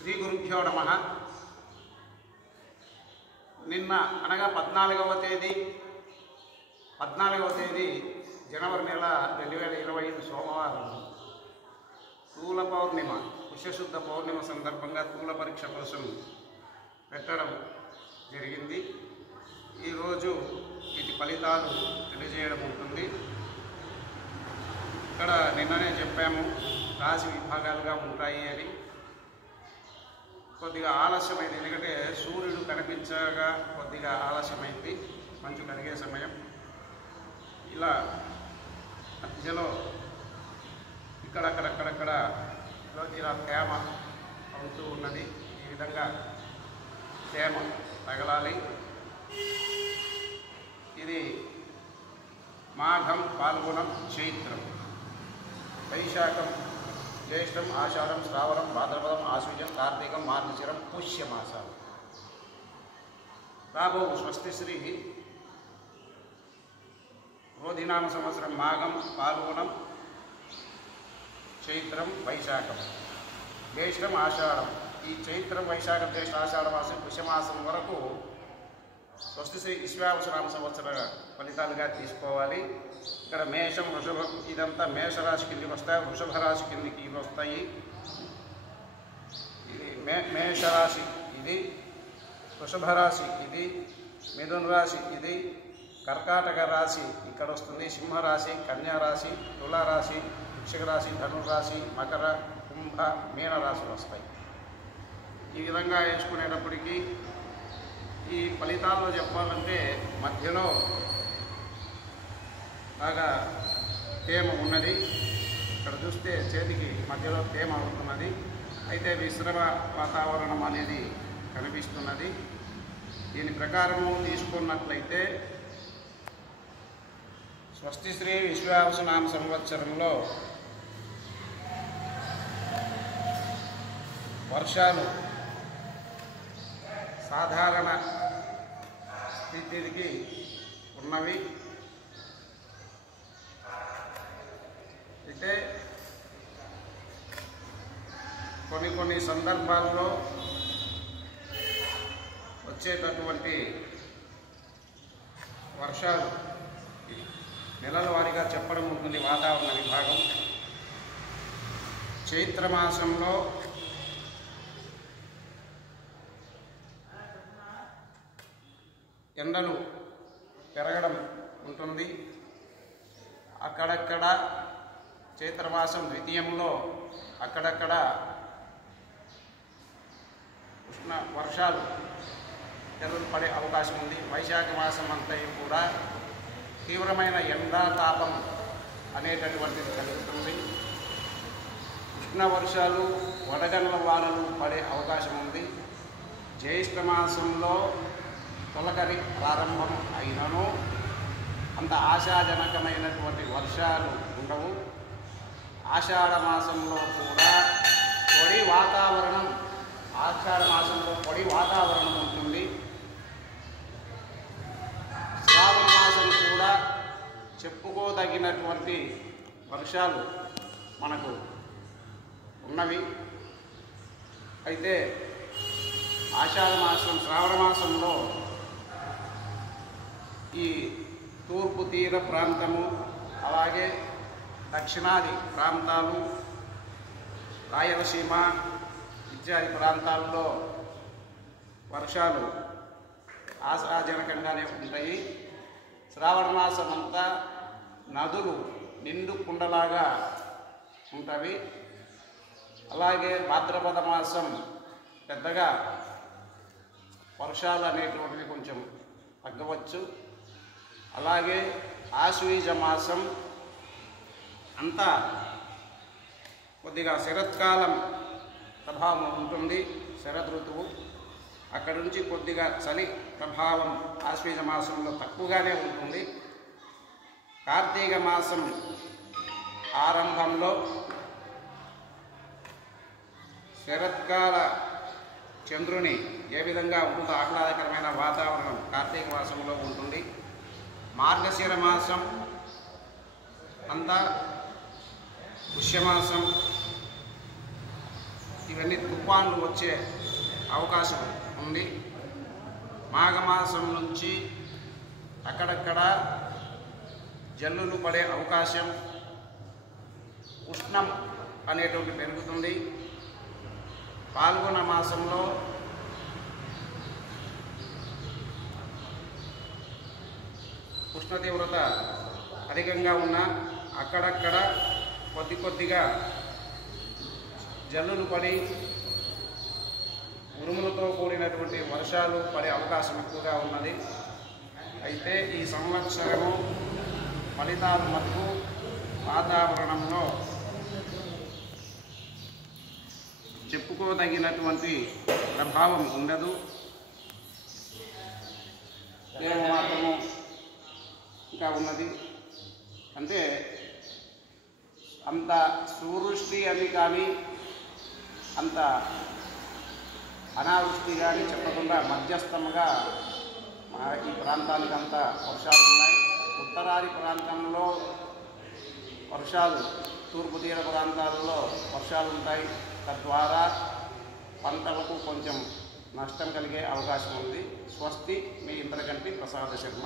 శ్రీ గురుభ్యో నమః. నిన్న అనగా 14వ తేదీ జనవరి నెల 2025 సోమవారం స్థూల పౌర్ణిమ, పుష్యశుద్ధ పౌర్ణిమ సందర్భంగా స్థూల పరీక్ష కోసం పెట్టడం జరిగింది. ఈరోజు వీటి ఫలితాలు తెలియజేయడం ఉంటుంది. ఇక్కడ నిన్ననే చెప్పాము రాశి విభాగాలుగా ఉంటాయి అని. కొద్దిగా ఆలస్యమైంది, ఎందుకంటే సూర్యుడు కనిపించగా కొద్దిగా ఆలస్యమైంది, మంచు కరిగే సమయం. ఇలా మధ్యలో ఇక్కడక్కడక్కడక్కడ ఇలా తేమ అవుతూ ఉన్నది. ఈ విధంగా తేమ తగలాలి. ఇది మాఘం, పాల్గొనం, చైత్రం, వైశాఖం, జ్యేష్టం, ఆషాఢం, శ్రావణం, భాద్రపదం, ఆశ్వీజం, కార్తీకం, మార్గశిరం, పుష్యమాసాలు. రాబో స్వస్తిశ్రీ క్రోధినామ సంవత్సరం మాఘం, పాల్గొనం, చైత్రం, వైశాఖం, జ్యేష్టం, ఆషాఢం. ఈ చైత్రం, వైశాఖం, జ్యేష్ఠ, ఆషాఢ మాసం, పుష్యమాసం వరకు స్వస్తిశ్రీ విశ్వావసనామ సంవత్సర ఫలితాలుగా తీసుకోవాలి. ఇక్కడ మేషం, వృషభం, ఇదంతా మేషరాశి కిందికి వస్తాయి, వృషభ రాశి కిందికి ఇవి వస్తాయి. ఇది మేషరాశి, ఇది వృషభ రాశి, ఇది మిథున రాశి, ఇది కర్కాటక రాశి ఇక్కడ వస్తుంది, సింహరాశి, కన్యారాశి, తులారాశి, వృశ్చిక రాశి, ధనురాశి, మకర, కుంభ, మీనరాశులు వస్తాయి. ఈ విధంగా వేసుకునేటప్పటికీ ఈ ఫలితాల్లో చెప్పాలంటే మధ్యలో బాగా తేమ ఉన్నది. ఇక్కడ చూస్తే చేతికి మధ్యలో తేమ అవుతున్నది. అయితే మిశ్రమ వాతావరణం అనేది కనిపిస్తున్నది. దీని ప్రకారము తీసుకున్నట్లయితే స్వస్తిశ్రీ విశ్వావసనామ సంవత్సరంలో వర్షాలు సాధారణ స్థితికి ఉన్నవి. అయితే కొన్ని సందర్భాల్లో వచ్చేటటువంటి వర్షాలు నెలల వారీగా చెప్పడం ఉంటుంది వాతావరణ విభాగం. చైత్రమాసంలో ఎండలు పెరగడం ఉంటుంది. అక్కడక్కడ చైత్రమాసం ద్వితీయంలో అక్కడక్కడ ఉష్ణ వర్షాలు పడే అవకాశం ఉంది. వైశాఖ మాసం అంతా కూడా తీవ్రమైన ఎండాతాపం అనేటటువంటిది కలుగుతుంది. ఉష్ణ వర్షాలు, వడగండ్ల వానలు పడే అవకాశం ఉంది. జ్యేష్ఠ మాసంలో తొలకరి ప్రారంభం అయినను అంత ఆశాజనకమైనటువంటి వర్షాలు ఉండవు. ఆషాఢ మాసంలో కూడా పొడి వాతావరణం, ఆషాఢ మాసంలో పొడి వాతావరణం ఉంటుంది. శ్రావణ మాసం కూడా చెప్పుకోదగినటువంటి వర్షాలు మనకు ఉన్నవి. అయితే ఆషాఢ మాసం, శ్రావణ మాసంలో ఈ తూర్పు తీర ప్రాంతము, అలాగే దక్షిణాది ప్రాంతాలు, రాయలసీమ ఇత్యాది ప్రాంతాల్లో వర్షాలు ఆశాజనకంగానే ఉంటాయి. శ్రావణ మాసం అంతా నదులు నిండు కుండలాగా ఉంటవి. అలాగే భాద్రపద మాసం పెద్దగా వర్షాలు అనేటువంటివి కొంచెం తగ్గవచ్చు. అలాగే ఆశ్వీజ మాసం అంతా కొద్దిగా శరత్కాలం ప్రభావం ఉంటుంది, శరద్ ఋతువు. అక్కడి నుంచి కొద్దిగా చలి ప్రభావం ఆశ్వీజ మాసంలో తక్కువగానే ఉంటుంది. కార్తీక మాసం ఆరంభంలో శరత్కాల చంద్రుని ఏ విధంగా ఉంటుందో ఆహ్లాదకరమైన వాతావరణం కార్తీక మాసంలో ఉంటుంది. మార్గశిర మాసం అంతా పుష్యమాసం ఇవన్నీ తుఫాన్లు వచ్చే అవకాశం ఉంది. మాఘమాసం నుంచి అక్కడక్కడ జల్లులు పడే అవకాశం, ఉష్ణం అనేటువంటి పెరుగుతుంది. పాల్గొన మాసంలో ఉష్ణ తీవ్రత అధికంగా ఉన్న అక్కడక్కడ కొద్దిగా జల్లులు పడి ఉరుములతో కూడినటువంటి వర్షాలు పడే అవకాశం ఎక్కువగా ఉన్నది. అయితే ఈ సంవత్సరము ఫలితాలు మటుకు వాతావరణంలో చెప్పుకోదగినటువంటి ప్రభావం ఉండదు. తేమ మాత్రము ఇంకా ఉన్నది. అంటే అంత సువృష్టి అని కానీ అంత అనావృష్టి కానీ చెప్పకుండా మధ్యస్థముగా ఈ ప్రాంతానికి అంతా వర్షాలు ఉన్నాయి. ఉత్తరాది ప్రాంతంలో వర్షాలు, తూర్పు తీర ప్రాంతాల్లో వర్షాలు ఉంటాయి. తద్వారా పంటలకు కొంచెం నష్టం కలిగే అవకాశం ఉంది. స్వస్తి, మీ ఇంద్రకంటి ప్రసాద శర్మ.